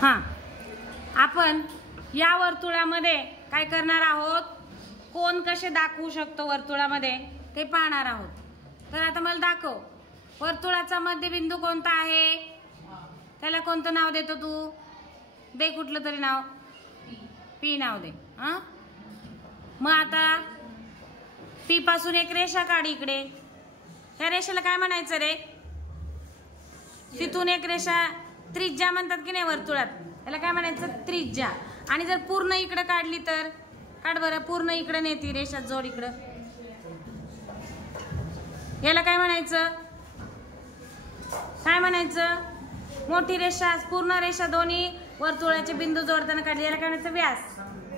हां, आपण या वर्तुळामध्ये काय करणार आहोत, कोण कसे दाखवू शकतो वर्तुळामध्ये ते पाहणार आहोत. तर आता मला दाखव, वर्तुळाचा मध्यबिंदू कोणता आहे, त्याला कोणतं नाव देतो तू? दे कुठलं तरी नाव, पी नाव दे. हां, मग आता पी पासून एक रेषा काढ इकडे. त्या रेषेला काय म्हणायचं रे? तिथून एक रेषा, त्रिज्या म्हणतात की नाही वर्तुळात, त्याला काय म्हणायचं? त्रिज्या. आणि जर पूर्ण इकडे काढली तर, काढ बरं, पूर्ण इकडे नेती रेषा जोड इकडं, याला काय म्हणायचं? काय म्हणायचं? मोठी रेषा, पूर्ण रेषा दोन्ही वर्तुळाचे बिंदू जोडताना काढली, याला काय म्हणायचं? व्यास.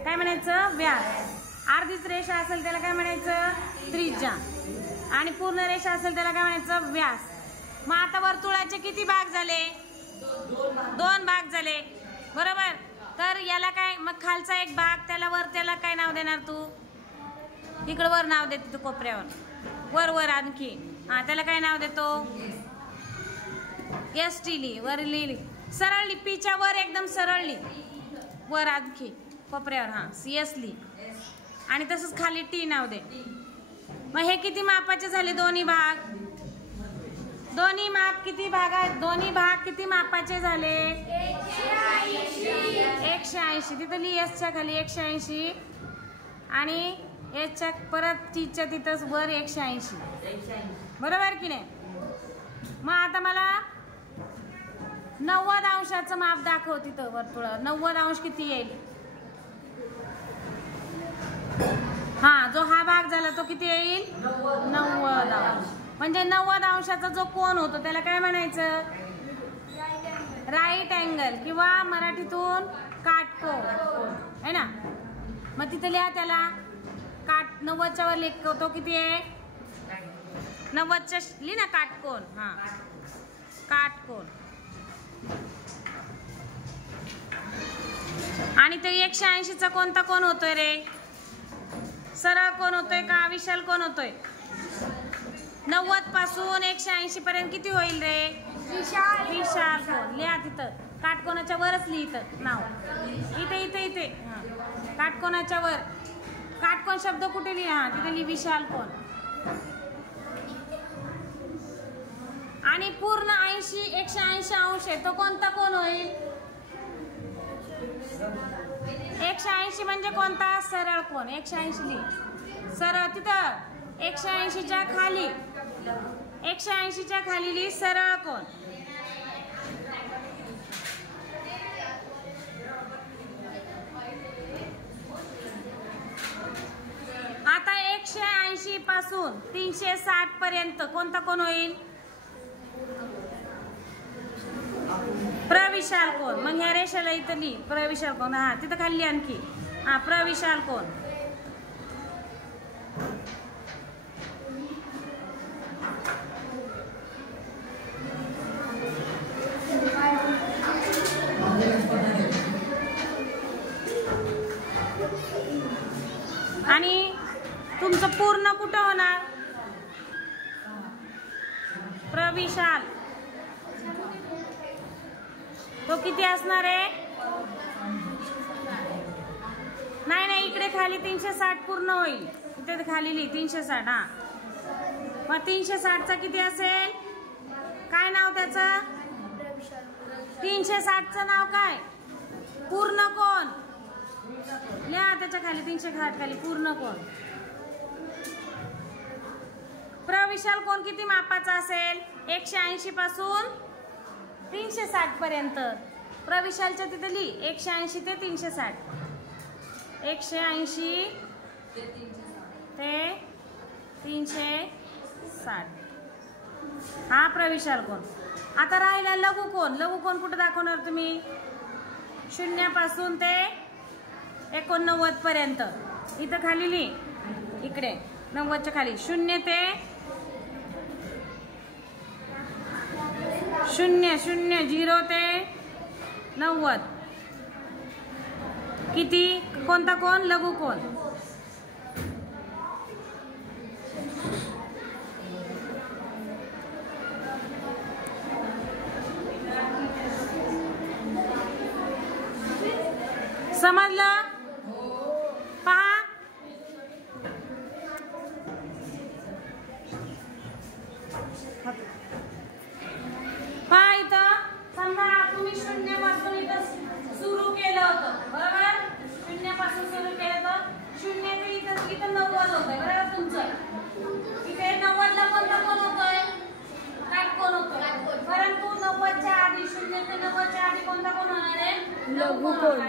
काय म्हणायचं? व्यास. अर्धीच रेषा असेल त्याला काय म्हणायचं? त्रिज्या. आणि पूर्ण रेषा असेल त्याला काय म्हणायचं? व्यास. मग आता वर्तुळाचे किती भाग झाले? 2 भाग झाले, बरोबर. तर याला काय, मग खालचा एक भाग, त्याला वर, त्याला काय नाव देणार तू? इकडं वर नाव देते तू, कोपऱ्यावर वर वर आणखी. हा, त्याला काय नाव देतो? एस टी लिही, वर लिहिली, सरळ लिही, पीच्या वर एकदम सरळ लिही, वर आणखी कोपऱ्यावर. हा, एस लिही. आणि तसंच खाली टी नाव दे. मग हे किती मापाचे झाले दोन्ही भाग? दोन्ही माप किती भाग आहेत? दोन्ही भाग किती मापाचे झाले? 180. तिथं लिही एसच्या खाली 180 आणि एसच्या परत टीच्या तिथंच वर 180, बरोबर की नाही? मग आता मला 90 अंशाचं माप दाखव तिथं वर्तुळावर. 90 अंश किती येईल? हा, जो हा भाग झाला तो किती येईल? 90 अंश. म्हणजे 90 अंशाचा जो कोन होतो त्याला काय म्हणायचं? राईट अँगल, किंवा मराठीतून काटकोन आहे ना. मग तिथे लिहा त्याला, 90च्या वर लिखतो किती आहे? 90च्या लिही ना, काटकोन. हा, काटकोन. आणि ते 180चा कोणता कोण होतोय रे? सरळ कोण होतोय का विशाल कोण होतोय? 90 पासून 180 पर्यंत किती होईल रे? विशाल कोण. लिहा तिथं, काटकोनाच्या वरच लिहित नाव, इथे इथे इथे. काटकोनाच्या वर, काटकोन शब्द कुठे लिहा? तिथे लिहि विशाल कोण. आणि पूर्ण 180 अंश आहे तो कोणता कोण होईल? 180 म्हणजे कोणता? सरळ कोण. 180 लिहि सरळ, तिथं 180च्या खाली, 180च्या खाली लिहि सरळ कोण. आता 180 पासून 360 पर्यंत कोणता कोण होईल? प्रविशाल कोण. मग ह्या रेषेला इथं लिहि प्रविशाल कोण. हा, तिथं खाली आणखी. हा, प्रविशाल कोण. आणि तुमचं पूर्ण कुठं होणार? प्रविशाल तो किती असणार आहे? नाही नाही, इकडे खाली 360 पूर्ण होईल, इथे खाली लिहि 360. हा, मग 360चा किती असेल? काय नाव त्याचं? 360चं नाव काय? पूर्ण कोण. लिहा त्याच्या खाली 360 खाली पूर्ण कोण. प्रविशाल कोण किती मापाचा असेल? 180 पासून 360 पर्यंत. प्रविशालच्या तिथे लिहि 180 ते 360. 180 ते 360. हा प्रविशाल कोण. आता राहिला लघु कोण. लघु कोण कुठे दाखवणार तुम्ही? 0 पासून ते 89 पर्यंत. इथं खाली लिहि, इकडे 90च्या खाली 0 ते 0 ते 90. किती? कोणता कोण? लघु कोण. समजलं? पहा पहा इथं समजा तुम्ही शून्यापासून इथं सुरू केलं होतं बरोबर. शून्यापासून सुरू केलं तर शून्य ते इथं 90 होतंय बरोबर तुमचं. इथे 90 ला कोणता कोण होतोय? काटकोन होतोय. परंतु 90 च्या आधी 0 ते 90 च्या आधी कोणता कोण होणार आहे? लघुकोन.